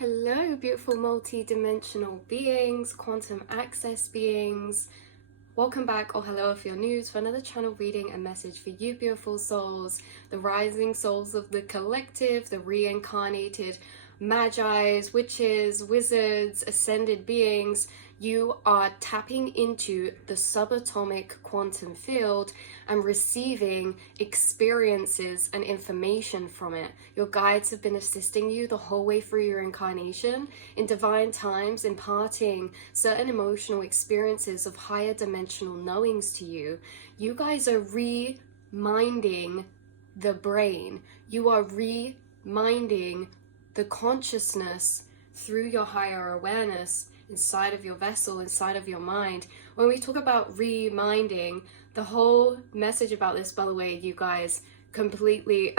Hello, beautiful multi-dimensional beings, quantum access beings. Welcome back, or hello if you're new, for another channel reading and message for you, beautiful souls, the rising souls of the collective, the reincarnated magi's, witches, wizards, ascended beings. You are tapping into the subatomic quantum field and receiving experiences and information from it. Your guides have been assisting you the whole way through your incarnation in divine times, imparting certain emotional experiences of higher dimensional knowings to you. You guys are reminding the brain. You are reminding the consciousness through your higher awareness inside of your vessel, inside of your mind. When we talk about reminding, the whole message about this, by the way, you guys, completely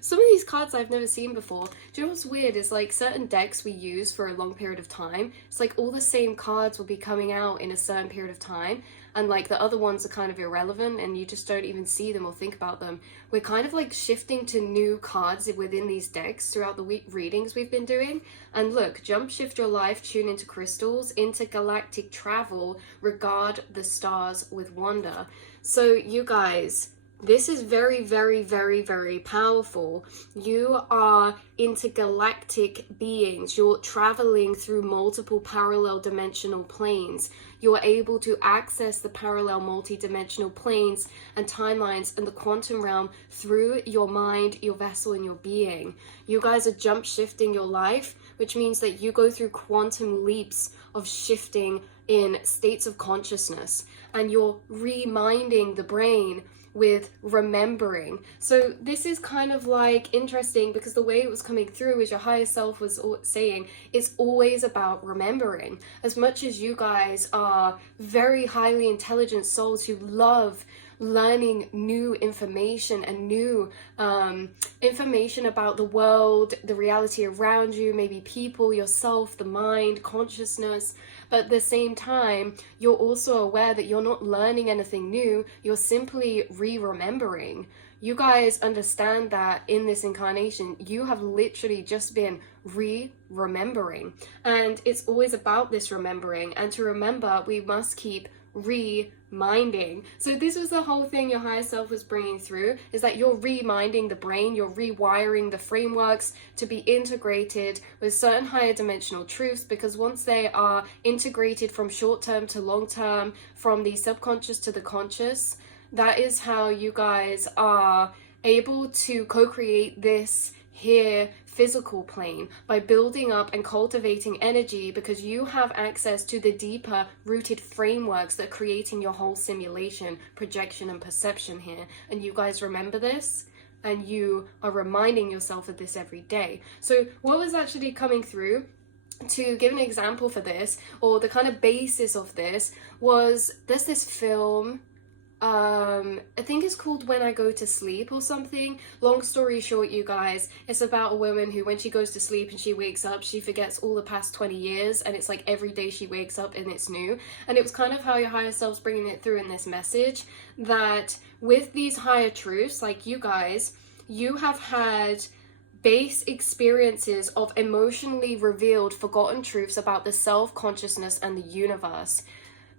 some of these cards I've never seen before. Do you know what's weird is, like, certain decks we use for a long period of time, it's like all the same cards will be coming out in a certain period of time, and like the other ones are kind of irrelevant and you just don't even see them or think about them. We're kind of like shifting to new cards within these decks throughout the week readings we've been doing. And look, jump shift your life, tune into crystals, intergalactic travel, regard the stars with wonder. So you guys, this is very, very, very, very powerful. You are intergalactic beings. You're traveling through multiple parallel dimensional planes. You're able to access the parallel multi-dimensional planes and timelines and the quantum realm through your mind, your vessel, and your being. You guys are jump shifting your life, which means that you go through quantum leaps of shifting in states of consciousness, and you're reminding the brain with remembering. So this is kind of like interesting, because the way it was coming through is your higher self was saying it's always about remembering. As much as you guys are very highly intelligent souls who love learning new information and new information about the world, the reality around you, maybe people, yourself, the mind, consciousness, but at the same time you're also aware that you're not learning anything new, you're simply remembering. You guys understand that in this incarnation you have literally just been remembering, and it's always about this remembering. And to remember, we must keep reminding. So this was the whole thing your higher self was bringing through, is that you're reminding the brain, you're rewiring the frameworks to be integrated with certain higher dimensional truths, because once they are integrated from short term to long term, from the subconscious to the conscious, that is how you guys are able to co-create this here physical plane, by building up and cultivating energy, because you have access to the deeper rooted frameworks that are creating your whole simulation, projection, and perception here. And you guys remember this, and you are reminding yourself of this every day. So what was actually coming through, to give an example for this, or the kind of basis of this, was there's this film, I think it's called When I Go to Sleep or something. Long story short, you guys, it's about a woman who, when she goes to sleep and she wakes up, she forgets all the past 20 years, and it's like every day she wakes up and it's new. And it was kind of how your higher self's bringing it through in this message, that with these higher truths, like you guys, you have had base experiences of emotionally revealed, forgotten truths about the self-consciousness and the universe.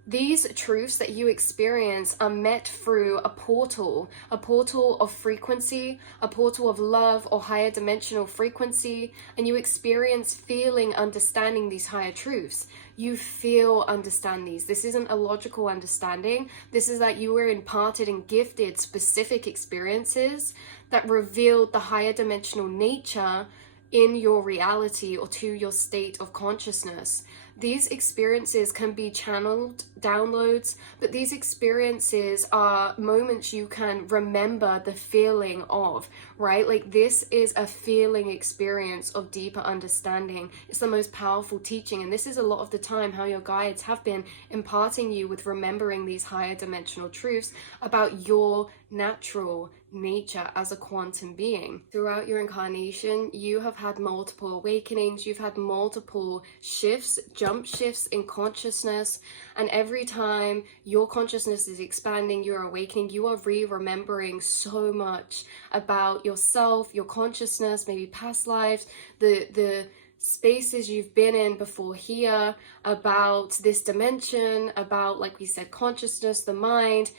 These truths that you experience are met through a portal of frequency, a portal of love or higher dimensional frequency, and you experience feeling, understanding these higher truths. You feel, understand these. This isn't a logical understanding. This is that you were imparted and gifted specific experiences that revealed the higher dimensional nature in your reality, or to your state of consciousness. These experiences can be channeled downloads, but these experiences are moments you can remember the feeling of, right? Like, this is a feeling experience of deeper understanding. It's the most powerful teaching, and this is a lot of the time how your guides have been imparting you with remembering these higher dimensional truths about your natural nature as a quantum being. Throughout your incarnation, you have had multiple awakenings, you've had multiple shifts, jump shifts in consciousness, and every time your consciousness is expanding, you're awakening, you are remembering so much about yourself, your consciousness, maybe past lives, the spaces you've been in before here, about this dimension, about, like we said, consciousness, the mind,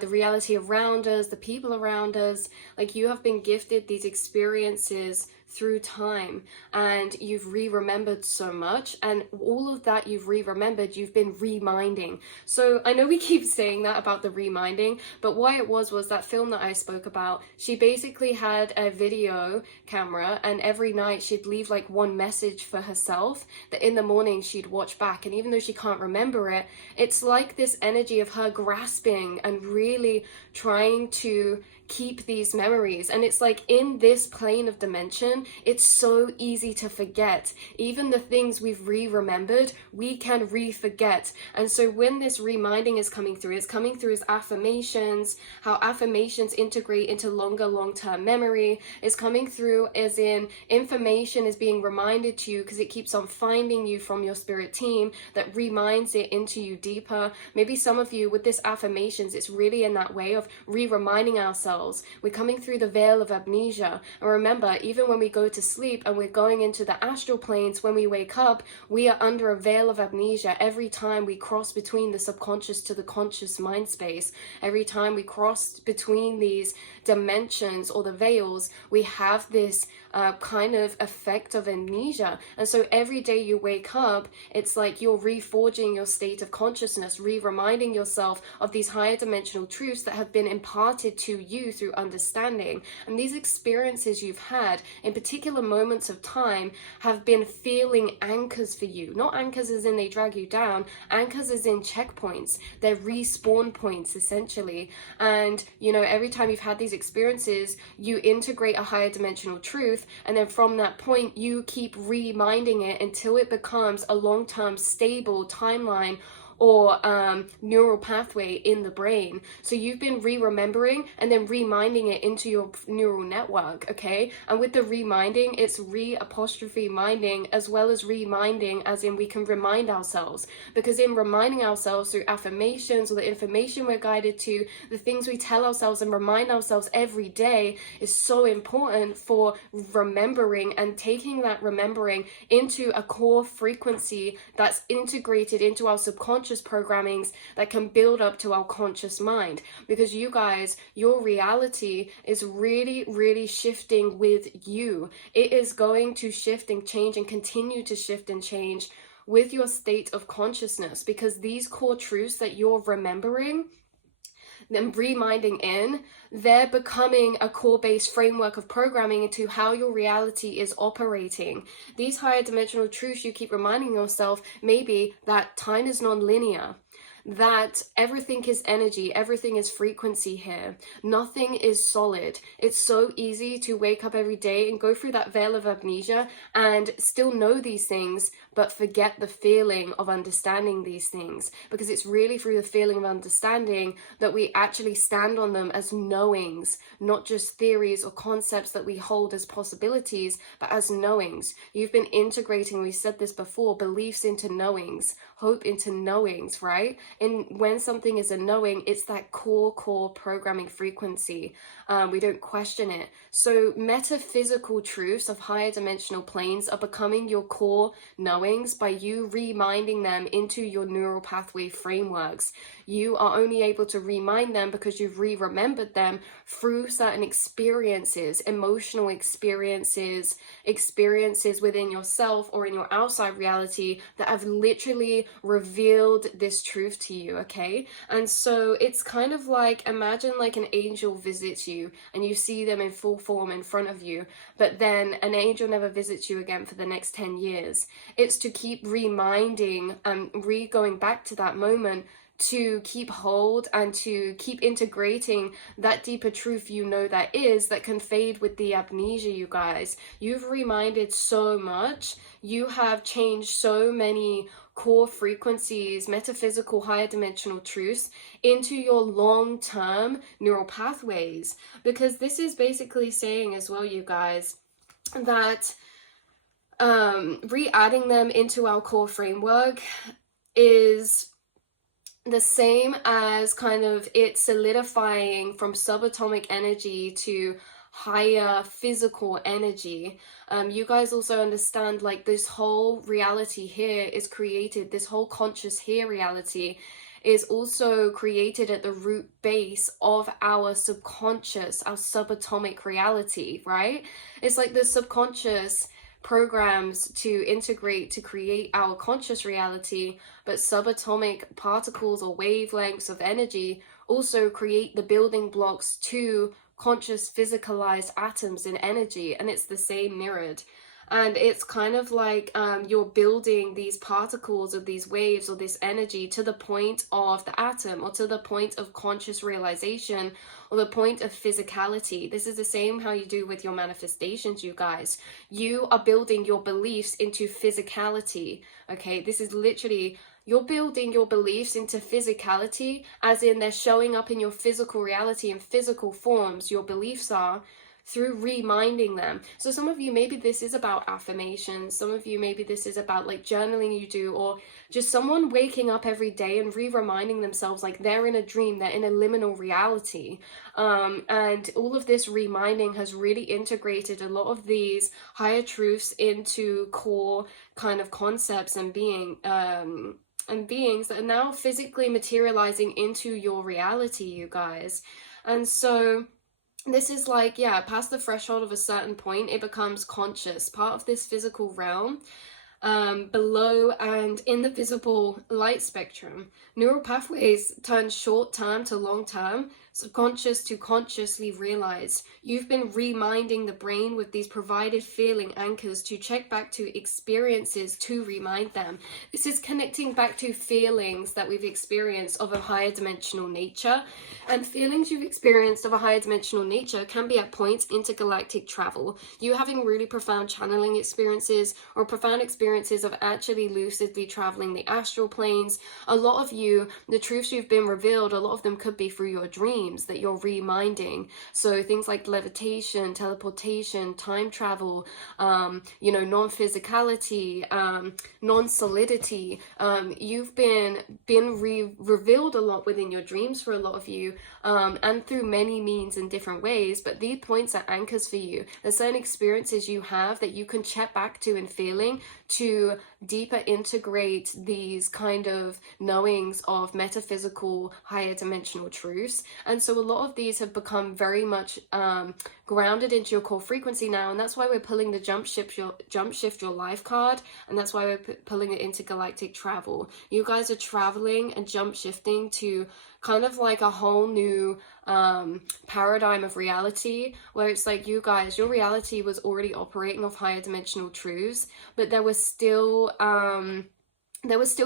the reality around us, the people around us. Like, you have been gifted these experiences through time, and you've re-remembered so much, and all of that you've re-remembered, you've been reminding. So I know we keep saying that about the reminding, but why it was that film that I spoke about, she basically had a video camera, and every night she'd leave like one message for herself that in the morning she'd watch back, and even though she can't remember it, it's like this energy of her grasping and really trying to keep these memories. And it's like, in this plane of dimension, it's so easy to forget. Even the things we've re-remembered, we can re-forget. And so when this reminding is coming through, it's coming through as affirmations, how affirmations integrate into longer long-term memory. It's coming through as in information is being reminded to you because it keeps on finding you from your spirit team that reminds it into you deeper. Maybe some of you with this affirmations, it's really in that way of re-reminding ourselves. We're coming through the veil of amnesia. And remember, even when we go to sleep and we're going into the astral planes, when we wake up, we are under a veil of amnesia every time we cross between the subconscious to the conscious mind space. Every time we cross between these dimensions or the veils, we have this kind of effect of amnesia. And so every day you wake up, it's like you're reforging your state of consciousness, re-reminding yourself of these higher dimensional truths that have been imparted to you through understanding. And these experiences you've had in particular moments of time have been feeling anchors for you. Not anchors as in they drag you down, anchors as in checkpoints. They're respawn points essentially. And you know, every time you've had these experiences, you integrate a higher dimensional truth, and then from that point you keep reminding it until it becomes a long-term stable timeline or neural pathway in the brain. So you've been re-remembering and then reminding it into your neural network, okay? And with the reminding, it's re-apostrophe minding as well as reminding, as in we can remind ourselves. Because in reminding ourselves through affirmations or the information we're guided to, the things we tell ourselves and remind ourselves every day is so important for remembering and taking that remembering into a core frequency that's integrated into our subconscious programmings that can build up to our conscious mind. Because you guys, your reality is really shifting with you. It is going to shift and change and continue to shift and change with your state of consciousness, because these core truths that you're remembering, then reminding in, they're becoming a core-based framework of programming into how your reality is operating. These higher dimensional truths you keep reminding yourself, maybe that time is non-linear, that everything is energy, everything is frequency here. Nothing is solid. It's so easy to wake up every day and go through that veil of amnesia and still know these things, but forget the feeling of understanding these things, because it's really through the feeling of understanding that we actually stand on them as knowings, not just theories or concepts that we hold as possibilities, but as knowings. You've been integrating, we said this before, beliefs into knowings, hope into knowings, right? And when something is a knowing, it's that core programming frequency. We don't question it. So metaphysical truths of higher dimensional planes are becoming your core knowings by you reminding them into your neural pathway frameworks. You are only able to remind them because you've re-remembered them through certain experiences, emotional experiences, experiences within yourself or in your outside reality that have literally revealed this truth to you, okay? And so it's kind of like, imagine like an angel visits you and you see them in full form in front of you, but then an angel never visits you again for the next 10 years. It's to keep reminding and going back to that moment, to keep hold and to keep integrating that deeper truth you know that can fade with the amnesia, you guys. You've reminded so much. You have changed so many core frequencies, metaphysical higher dimensional truths into your long-term neural pathways. Because this is basically saying as well, you guys, that re-adding them into our core framework is the same as kind of it solidifying from subatomic energy to higher physical energy. You guys also understand, like, this whole reality here is created, this whole conscious here reality is also created at the root base of our subconscious, our subatomic reality, right? It's like the subconscious programs to integrate to create our conscious reality, but subatomic particles or wavelengths of energy also create the building blocks to conscious physicalized atoms in energy, and it's the same mirrored. And it's kind of like you're building these particles of these waves or this energy to the point of the atom, or to the point of conscious realization, or the point of physicality. This is the same how you do with your manifestations, you guys. You are building your beliefs into physicality, okay? This is literally, you're building your beliefs into physicality, as in they're showing up in your physical reality in physical forms. Your beliefs are, through reminding them. So some of you, maybe this is about affirmations. Some of you, maybe this is about like journaling you do, or just someone waking up every day and reminding themselves like they're in a dream, they're in a liminal reality. And all of this reminding has really integrated a lot of these higher truths into core kind of concepts and beings that are now physically materializing into your reality, you guys. And so this is like, yeah, past the threshold of a certain point, it becomes conscious, part of this physical realm. Below and in the visible light spectrum, neural pathways turn short term to long term, subconscious to consciously realized. You've been reminding the brain with these provided feeling anchors to check back to experiences to remind them. This is connecting back to feelings that we've experienced of a higher dimensional nature. And feelings you've experienced of a higher dimensional nature can be at points intergalactic travel. You having really profound channeling experiences, or profound experiences of actually lucidly traveling the astral planes. A lot of you, the truths you've been revealed, a lot of them could be through your dreams that you're reminding. So things like levitation, teleportation, time travel, you know, non-physicality, non-solidity. You've been revealed a lot within your dreams for a lot of you, and through many means in different ways. But these points are anchors for you. There's certain experiences you have that you can check back to in feeling to deeper integrate these kind of knowings of metaphysical higher dimensional truths. And so a lot of these have become very much grounded into your core frequency now, and that's why we're pulling the jump shift your life card, and that's why we're pulling the intergalactic travel. You guys are traveling and jump shifting to kind of like a whole new paradigm of reality, where it's like, you guys, your reality was already operating off higher dimensional truths, but there was still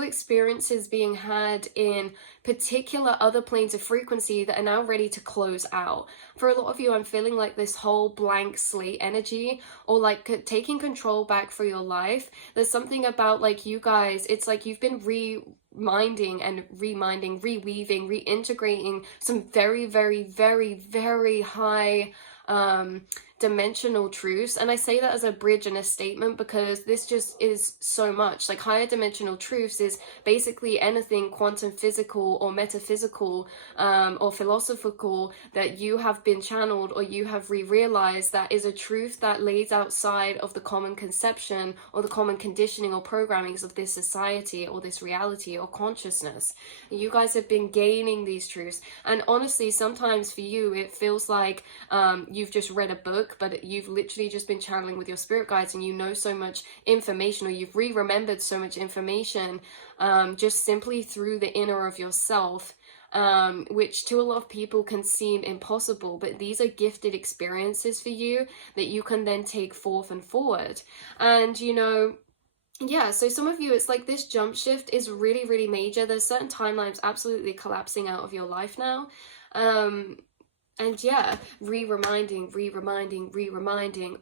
experiences being had in particular other planes of frequency that are now ready to close out. For a lot of you, I'm feeling like this whole blank slate energy, or like taking control back for your life. There's something about like you guys, it's like you've been reminding, reweaving, reintegrating some very, very, very, very high dimensional truths. And I say that as a bridge and a statement because this just is so much. Like, higher dimensional truths is basically anything quantum physical or metaphysical or philosophical that you have been channeled, or you have realized that is a truth that lays outside of the common conception or the common conditioning or programmings of this society or this reality or consciousness. You guys have been gaining these truths, and honestly, sometimes for you it feels like you've just read a book, but you've literally just been channeling with your spirit guides, and you know so much information, or you've remembered so much information just simply through the inner of yourself, which to a lot of people can seem impossible, but these are gifted experiences for you that you can then take forth and forward. And you know, yeah, so some of you, it's like this jump shift is really, really major. There's certain timelines absolutely collapsing out of your life now. And yeah, reminding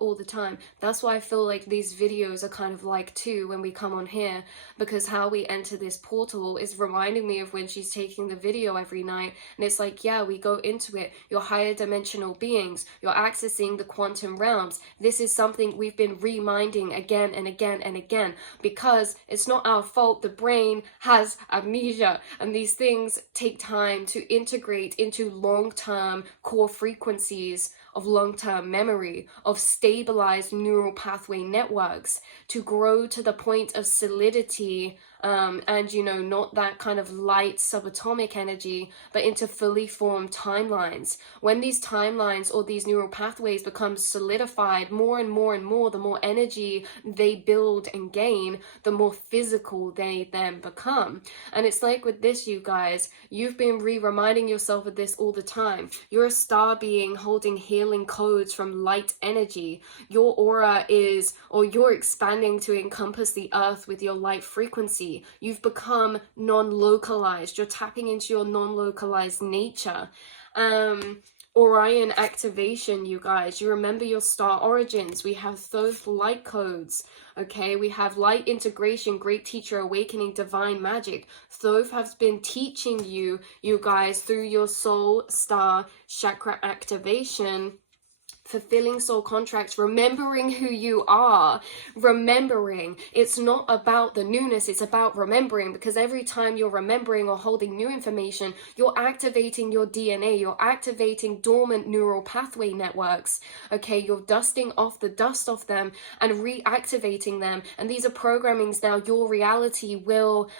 all the time. That's why I feel like these videos are kind of like too when we come on here, because how we enter this portal is reminding me of when she's taking the video every night. And it's like, yeah, we go into it. You're higher dimensional beings. You're accessing the quantum realms. This is something we've been reminding again and again and again, because it's not our fault. The brain has amnesia, and these things take time to integrate into long-term core frequencies of long-term memory, of stabilized neural pathway networks, to grow to the point of solidity, and not that kind of light subatomic energy, but into fully formed timelines. When these timelines or these neural pathways become solidified more and more and more, the more energy they build and gain, the more physical they then become. And it's like with this, you guys, you've been reminding yourself of this all the time. You're a star being holding healing codes from light energy. Your aura is, or you're expanding to encompass the earth with your light frequency. You've become non-localized. You're tapping into your non-localized nature. Orion activation, you guys. You remember your star origins. We have Thoth light codes. Okay, we have light integration, great teacher, awakening, divine magic. Thoth has been teaching you, you guys, through your soul star chakra activation, fulfilling soul contracts, remembering who you are, remembering. It's not about the newness, it's about remembering, because every time you're remembering or holding new information, you're activating your DNA, you're activating dormant neural pathway networks, okay? You're dusting off the dust of them and reactivating them, and these are programmings now your reality will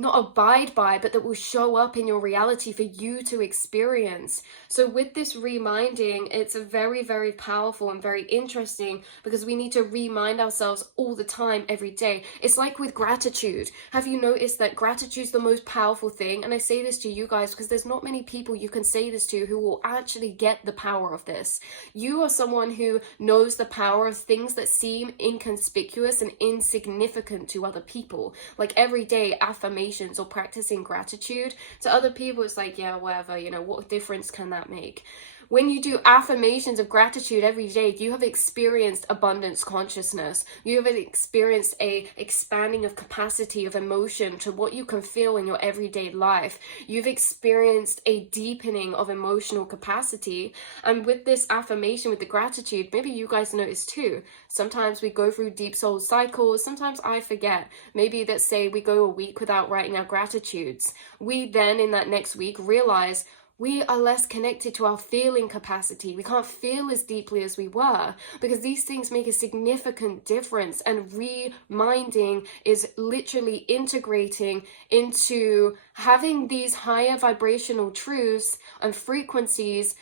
not abide by, but that will show up in your reality for you to experience. So with this reminding, it's a very, very powerful and very interesting, because we need to remind ourselves all the time, every day. It's like with gratitude. Have you noticed that gratitude is the most powerful thing? And I say this to you guys because there's not many people you can say this to who will actually get the power of this. You are someone who knows the power of things that seem inconspicuous and insignificant to other people, like everyday affirmation or practicing gratitude. To other people, it's like, yeah, whatever, what difference can that make? When you do affirmations of gratitude every day, you have experienced abundance consciousness. You have experienced a expanding of capacity of emotion to what you can feel in your everyday life. You've experienced a deepening of emotional capacity. And with this affirmation, with the gratitude, maybe you guys notice too, sometimes we go through deep soul cycles. Sometimes I forget. Maybe let's say we go a week without writing our gratitudes. We then in that next week realize we are less connected to our feeling capacity. We can't feel as deeply as we were, because these things make a significant difference. And reminding is literally integrating into having these higher vibrational truths and frequencies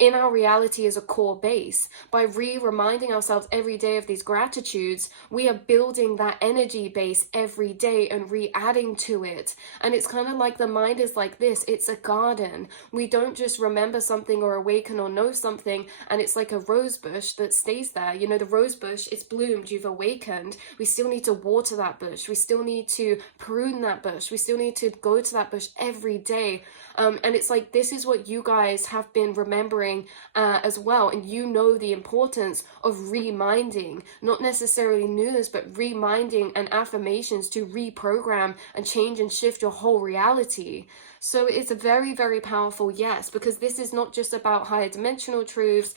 in our reality as a core base. By reminding ourselves every day of these gratitudes, we are building that energy base every day and re-adding to it. And it's kind of like the mind is like this. It's a garden. We don't just remember something or awaken or know something and it's like a rose bush that stays there. The rose bush, it's bloomed, you've awakened. We still need to water that bush. We still need to prune that bush. We still need to go to that bush every day. And it's like, this is what you guys have been remembering as well. And the importance of reminding, not necessarily newness, but reminding and affirmations to reprogram and change and shift your whole reality. So it's a very, very powerful yes, because this is not just about higher dimensional truths,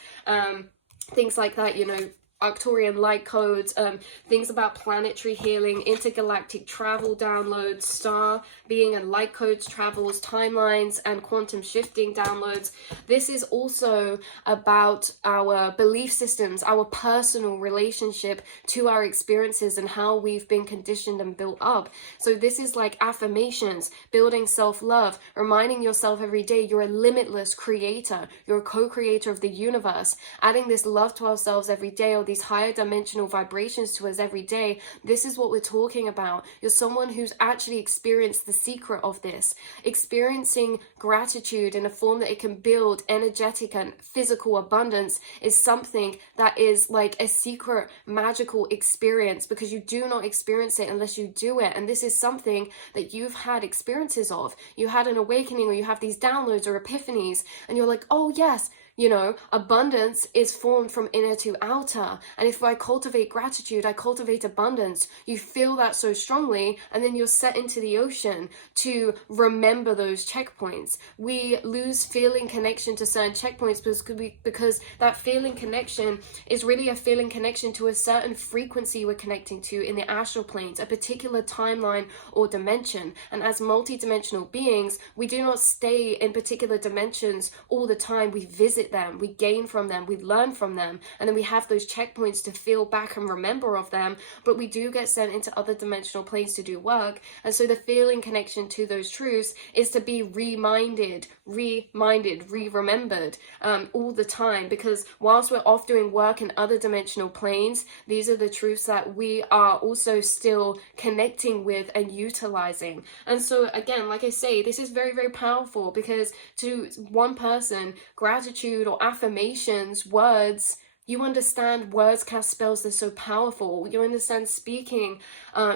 things like that, Arcturian light codes, things about planetary healing, intergalactic travel downloads, star being and light codes travels, timelines, and quantum shifting downloads. This is also about our belief systems, our personal relationship to our experiences and how we've been conditioned and built up. So this is like affirmations, building self-love, reminding yourself every day you're a limitless creator, you're a co-creator of the universe, adding this love to ourselves every day, or these higher dimensional vibrations to us every day. This is what we're talking about. You're someone who's actually experienced the secret of this, experiencing gratitude in a form that it can build energetic and physical abundance is something that is like a secret magical experience, because you do not experience it unless you do it. And this is something that you've had experiences of. You had an awakening, or you have these downloads or epiphanies, and you're like, oh yes, abundance is formed from inner to outer. And if I cultivate gratitude, I cultivate abundance. You feel that so strongly, and then you're set into the ocean to remember those checkpoints. We lose feeling connection to certain checkpoints because that feeling connection is really a feeling connection to a certain frequency we're connecting to in the astral planes, a particular timeline or dimension. And as multi-dimensional beings, we do not stay in particular dimensions all the time. We visit revisit them, we gain from them, we learn from them, and then we have those checkpoints to feel back and remember of them. But we do get sent into other dimensional planes to do work, and so the feeling connection to those truths is to be reminded, re-remembered all the time, because whilst we're off doing work in other dimensional planes, these are the truths that we are also still connecting with and utilizing. And so again, like I say, this is very, very powerful, because to one person, gratitude or affirmations, words, you understand words cast spells, they're so powerful. You understand speaking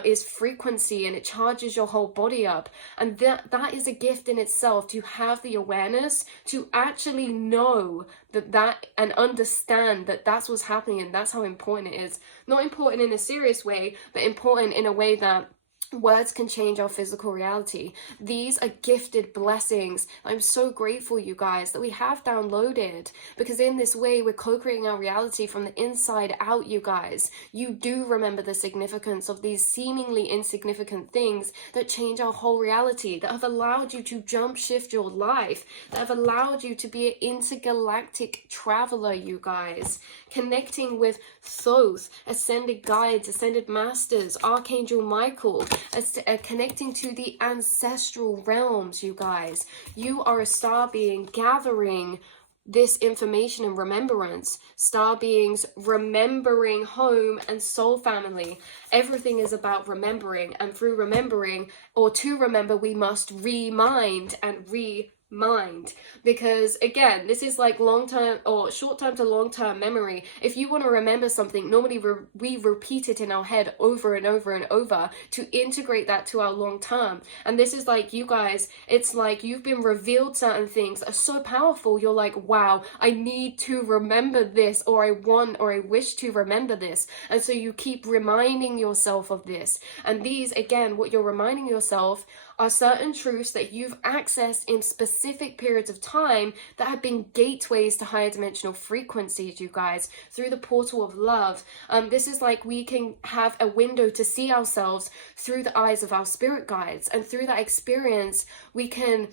is frequency, and it charges your whole body up. And that is a gift in itself, to have the awareness to actually know that and understand that that's what's happening, and that's how important it is. Not important in a serious way, but important in a way that words can change our physical reality. These are gifted blessings. I'm so grateful, you guys, that we have downloaded, because in this way we're co-creating our reality from the inside out. You guys, you do remember the significance of these seemingly insignificant things that change our whole reality, that have allowed you to jump shift your life, that have allowed you to be an intergalactic traveler, you guys, connecting with Thoth, ascended guides, ascended masters, Archangel Michael, connecting to the ancestral realms. You guys, you are a star being gathering this information and remembrance. Star beings remembering home and soul family. Everything is about remembering, and through remembering, or to remember, we must remind and mind, because again, this is like long-term or short-term to long-term memory. If you want to remember something, normally we repeat it in our head over and over and over to integrate that to our long-term. And this is like, you guys, it's like you've been revealed certain things that are so powerful, you're like, wow, I need to remember this, or I want or I wish to remember this. And so you keep reminding yourself of this. And these, again, what you're reminding yourself are certain truths that you've accessed in specific periods of time that have been gateways to higher dimensional frequencies, you guys, through the portal of love. This is like we can have a window to see ourselves through the eyes of our spirit guides, and through that experience we can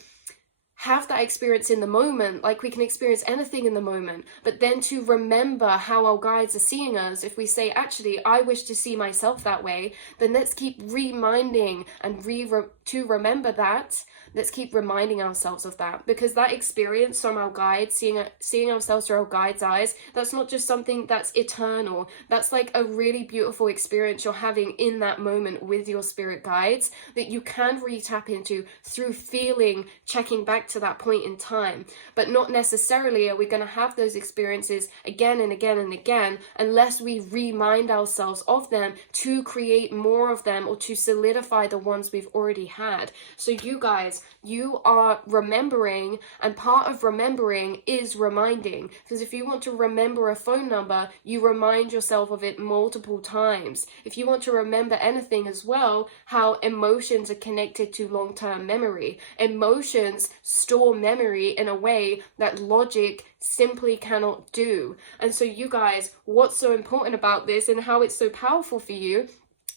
have that experience in the moment, like we can experience anything in the moment. But then to remember how our guides are seeing us, if we say, actually, I wish to see myself that way, then let's keep reminding and to remember that. Let's keep reminding ourselves of that, because that experience from our guides, seeing ourselves through our guides' eyes, that's not just something that's eternal. That's like a really beautiful experience you're having in that moment with your spirit guides, that you can re-tap into through feeling, checking back to that point in time. But not necessarily are we going to have those experiences again and again and again unless we remind ourselves of them to create more of them, or to solidify the ones we've already had. So you guys, you are remembering, and part of remembering is reminding, because if you want to remember a phone number, you remind yourself of it multiple times. If you want to remember anything as well, how emotions are connected to long-term memory. Emotions store memory in a way that logic simply cannot do. And so you guys, what's so important about this and how it's so powerful for you,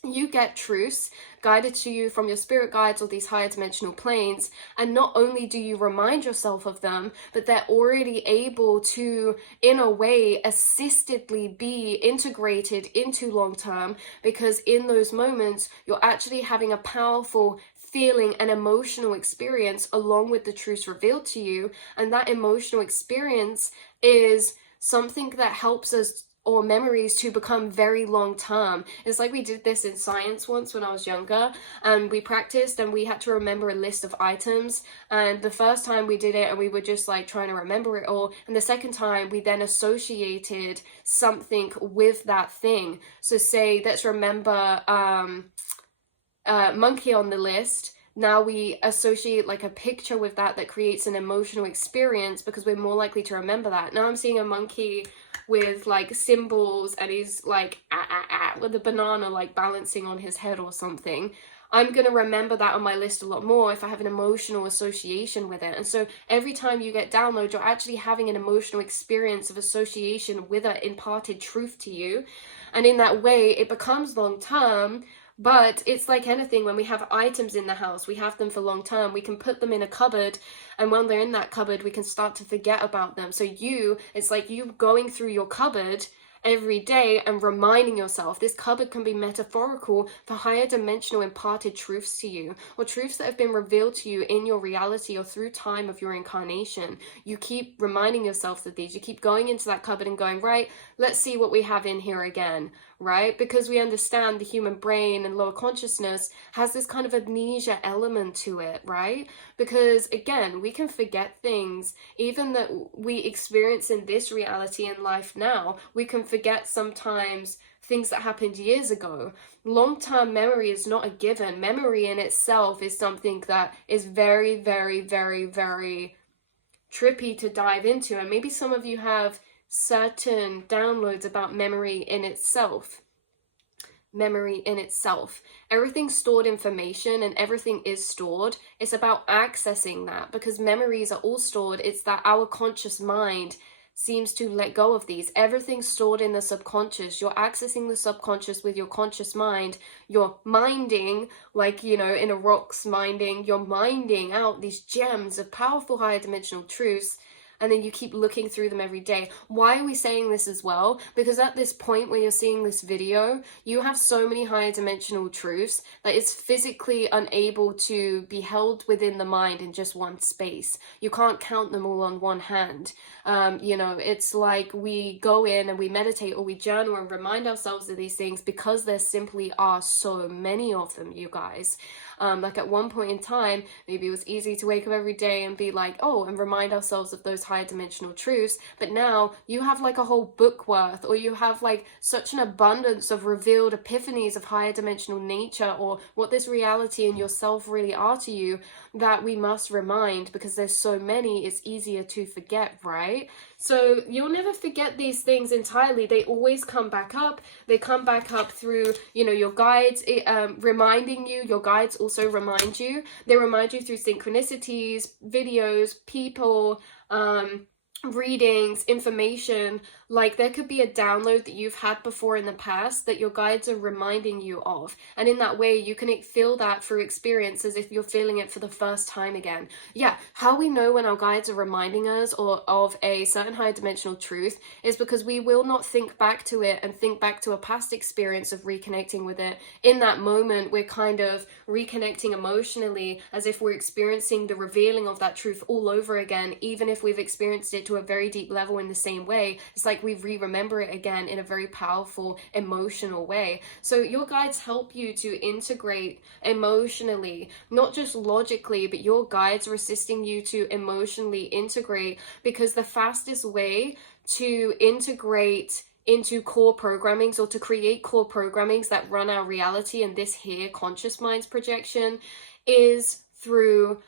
you get truths guided to you from your spirit guides or these higher dimensional planes, and not only do you remind yourself of them, but they're already able to, in a way, assistedly be integrated into long term, because in those moments you're actually having a powerful feeling and emotional experience along with the truths revealed to you. And that emotional experience is something that helps us, or memories, to become very long term. It's like we did this in science once when I was younger, and we practiced and we had to remember a list of items. And the first time we did it and we were just like trying to remember it all, and the second time we then associated something with that thing. So say, let's remember monkey on the list. Now we associate like a picture with that creates an emotional experience, because we're more likely to remember that. Now I'm seeing a monkey with like symbols, and he's like with a banana like balancing on his head or something. I'm going to remember that on my list a lot more if I have an emotional association with it. And so every time you get download, you're actually having an emotional experience of association with an imparted truth to you. And in that way, it becomes long term, But it's like anything, when we have items in the house, we have them for long term, we can put them in a cupboard, and when they're in that cupboard, we can start to forget about them. So it's like you going through your cupboard every day and reminding yourself. This cupboard can be metaphorical for higher dimensional imparted truths to you, or truths that have been revealed to you in your reality or through time of your incarnation. You keep reminding yourself of these. You keep going into that cupboard and going, right, let's see what we have in here again, right? Because we understand the human brain and lower consciousness has this kind of amnesia element to it, right? Because again, we can forget things even that we experience in this reality and life now. We can forget sometimes things that happened years ago. Long-term memory is not a given. Memory in itself is something that is very, very, very, very trippy to dive into. And maybe some of you have certain downloads about memory in itself. Memory in itself. Everything's stored information, and everything is stored. It's about accessing that, because memories are all stored. It's that our conscious mind seems to let go of these. Everything's stored in the subconscious. You're accessing the subconscious with your conscious mind. You're minding, like, in a rock's minding, you're minding out these gems of powerful higher dimensional truths, and then you keep looking through them every day. Why are we saying this as well? Because at this point where you're seeing this video, you have so many higher dimensional truths that it's physically unable to be held within the mind in just one space. You can't count them all on one hand. It's like we go in and we meditate or we journal and remind ourselves of these things because there simply are so many of them, you guys. Like at one point in time, maybe it was easy to wake up every day and be like, oh, and remind ourselves of those higher dimensional truths. But now you have like a whole book worth, or you have like such an abundance of revealed epiphanies of higher dimensional nature, or what this reality and yourself really are to you, that we must remind, because there's so many, it's easier to forget, right? So you'll never forget these things entirely. They always come back up. They come back up through, your guides reminding you. Your guides also remind you. They remind you through synchronicities, videos, people, readings, information. Like there could be a download that you've had before in the past that your guides are reminding you of, and in that way you can feel that through experience as if you're feeling it for the first time again. Yeah, how we know when our guides are reminding us or of a certain higher dimensional truth is because we will not think back to it and think back to a past experience of reconnecting with it. In that moment, we're kind of reconnecting emotionally as if we're experiencing the revealing of that truth all over again, even if we've experienced it to a very deep level in the same way. It's like we remember it again in a very powerful emotional way. So your guides help you to integrate emotionally, not just logically, but your guides are assisting you to emotionally integrate, because the fastest way to integrate into core programmings, or to create core programmings that run our reality and this here conscious mind's projection, is through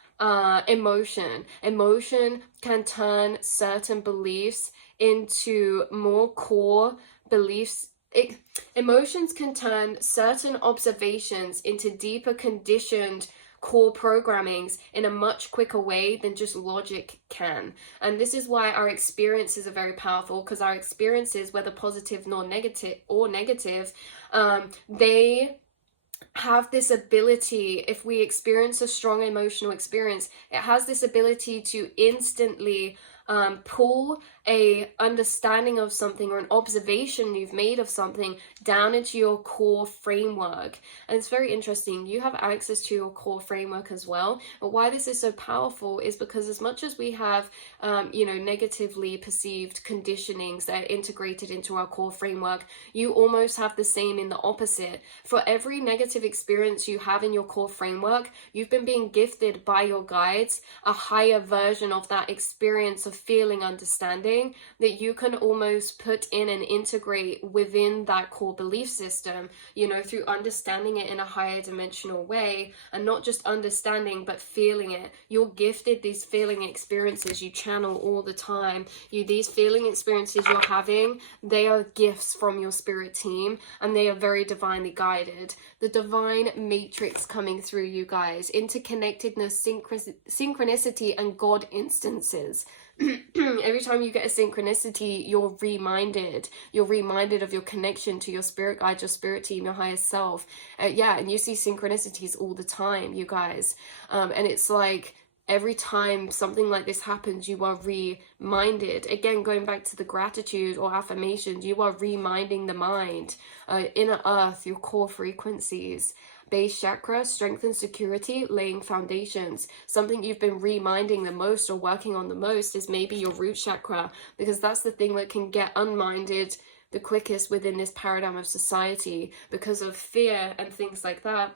emotion. Emotion can turn certain beliefs into more core beliefs. Emotions can turn certain observations into deeper conditioned core programmings in a much quicker way than just logic can. And this is why our experiences are very powerful, because our experiences, whether positive nor negative, they have this ability. If we experience a strong emotional experience, it has this ability to instantly pull a understanding of something or an observation you've made of something down into your core framework. And it's very interesting. You have access to your core framework as well. But why this is so powerful is because as much as we have, negatively perceived conditionings that are integrated into our core framework, you almost have the same in the opposite. For every negative experience you have in your core framework, you've been being gifted by your guides a higher version of that experience of feeling, understanding, that you can almost put in and integrate within that core belief system, through understanding it in a higher dimensional way, and not just understanding but feeling it. You're gifted these feeling experiences. You channel all the time. These feeling experiences you're having, they are gifts from your spirit team, and they are very divinely guided. The divine matrix coming through, you guys, interconnectedness, synchronicity, and God instances. Every time you get a synchronicity, you're reminded of your connection to your spirit guide, your spirit team, your higher self. Yeah, and you see synchronicities all the time, you guys. And it's like every time something like this happens, you are reminded. Again, going back to the gratitude or affirmations, you are reminding the mind, inner earth, your core frequencies. Base chakra, strength and security, laying foundations. Something you've been reminding the most or working on the most is maybe your root chakra, because that's the thing that can get unminded the quickest within this paradigm of society because of fear and things like that.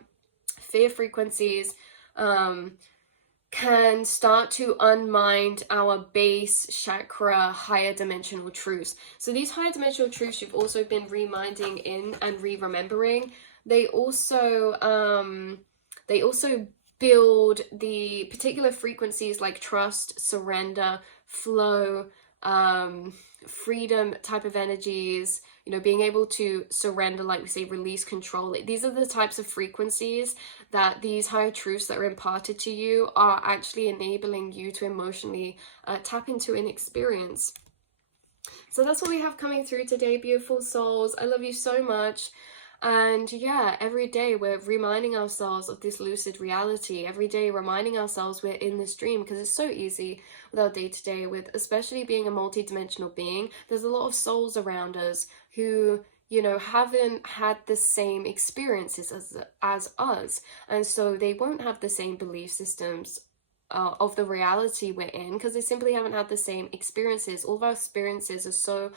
Fear frequencies can start to unmind our base chakra higher dimensional truths. So these higher dimensional truths you've also been reminding in and remembering, they also build the particular frequencies like trust, surrender, flow, freedom type of energies, you know, being able to surrender, like we say, release, control. These are the types of frequencies that these higher truths that are imparted to you are actually enabling you to emotionally tap into and experience. So that's what we have coming through today, beautiful souls. I love you so much. And yeah, every day we're reminding ourselves of this lucid reality. Every day reminding ourselves we're in this dream, because it's so easy with our day-to-day, with especially being a multi-dimensional being. There's a lot of souls around us who, you know, haven't had the same experiences as us. And so they won't have the same belief systems of the reality we're in, because they simply haven't had the same experiences. All of our experiences are so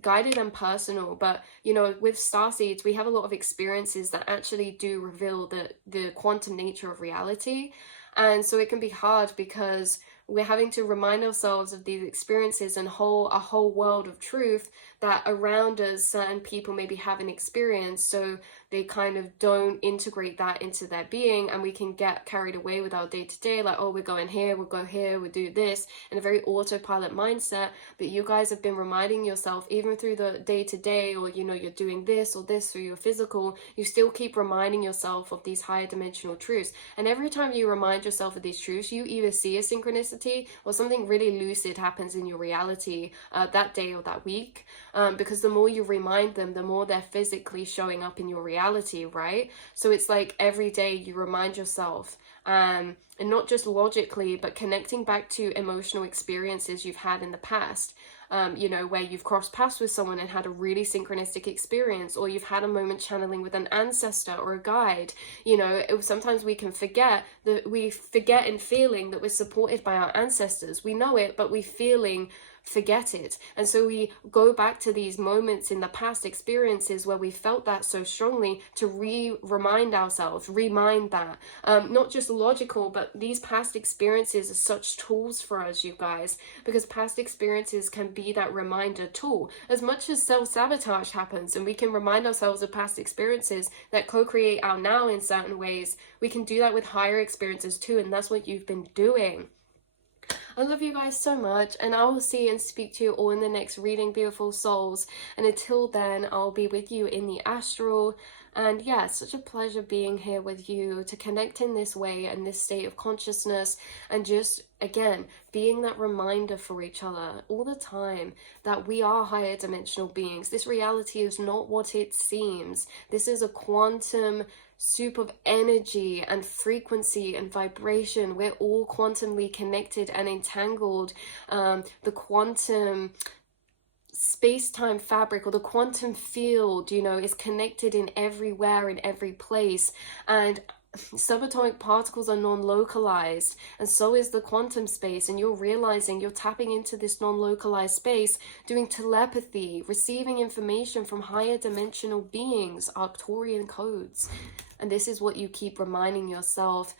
guided and personal, but you know, with starseeds we have a lot of experiences that actually do reveal the quantum nature of reality. And so it can be hard because we're having to remind ourselves of these experiences and a whole world of truth that around us certain people maybe haven't experienced, so they kind of don't integrate that into their being, and we can get carried away with our day-to-day, like, oh, we're going here, we'll go here, we'll do this, in a very autopilot mindset. But you guys have been reminding yourself, even through the day-to-day, or you know, you're doing this or this through your physical, you still keep reminding yourself of these higher dimensional truths. And every time you remind yourself of these truths, you either see a synchronicity or something really lucid happens in your reality that day or that week. Because the more you remind them, the more they're physically showing up in your reality, right? So it's like every day you remind yourself, and not just logically, but connecting back to emotional experiences you've had in the past. You know, where you've crossed paths with someone and had a really synchronistic experience, or you've had a moment channeling with an ancestor or a guide. You know, sometimes we can forget in feeling that we're supported by our ancestors. We know it, but we forget it. And so we go back to these moments in the past experiences where we felt that so strongly to remind that. Not just logical, but these past experiences are such tools for us, you guys, because past experiences can be that reminder tool. As much as self-sabotage happens and we can remind ourselves of past experiences that co-create our now in certain ways, we can do that with higher experiences too, and that's what you've been doing. I love you guys so much, and I will see and speak to you all in the next reading, beautiful souls. And until then, I'll be with you in the astral. And yeah, it's such a pleasure being here with you to connect in this way and this state of consciousness, and just again being that reminder for each other all the time that we are higher dimensional beings. This reality is not what it seems. This is a quantum soup of energy and frequency and vibration. We're all quantumly connected and entangled. The quantum space-time fabric, or the quantum field, you know, is connected in everywhere, in every place. And subatomic particles are non-localized, and so is the quantum space. And you're realizing you're tapping into this non-localized space, doing telepathy, receiving information from higher dimensional beings, Arcturian codes. And this is what you keep reminding yourself,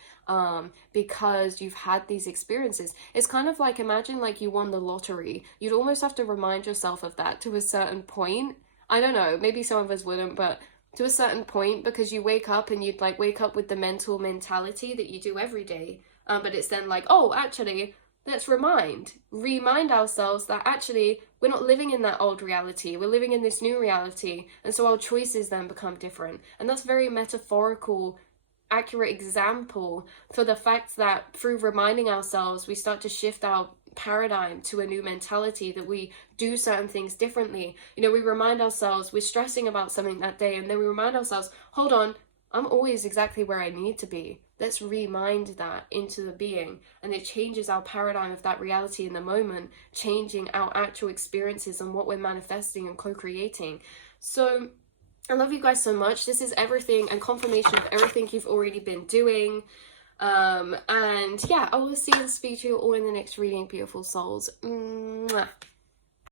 because you've had these experiences. It's kind of like, imagine like you won the lottery. You'd almost have to remind yourself of that to a certain point. I don't know, maybe some of us wouldn't, but to a certain point, because you wake up and you'd like wake up with the mentality that you do every day. But it's then like, oh, actually, let's remind ourselves that actually we're not living in that old reality, we're living in this new reality, and so our choices then become different. And that's very metaphorical, accurate example for the fact that through reminding ourselves, we start to shift our paradigm, to a new mentality, that we do certain things differently. You know, we remind ourselves we're stressing about something that day, and then we remind ourselves, hold on, I'm always exactly where I need to be. Let's remind that into the being, and it changes our paradigm of that reality in the moment, changing our actual experiences and what we're manifesting and co-creating. So I love you guys so much. This is everything and confirmation of everything you've already been doing. And yeah, I will see and speak to you all in the next reading, beautiful souls. Mwah.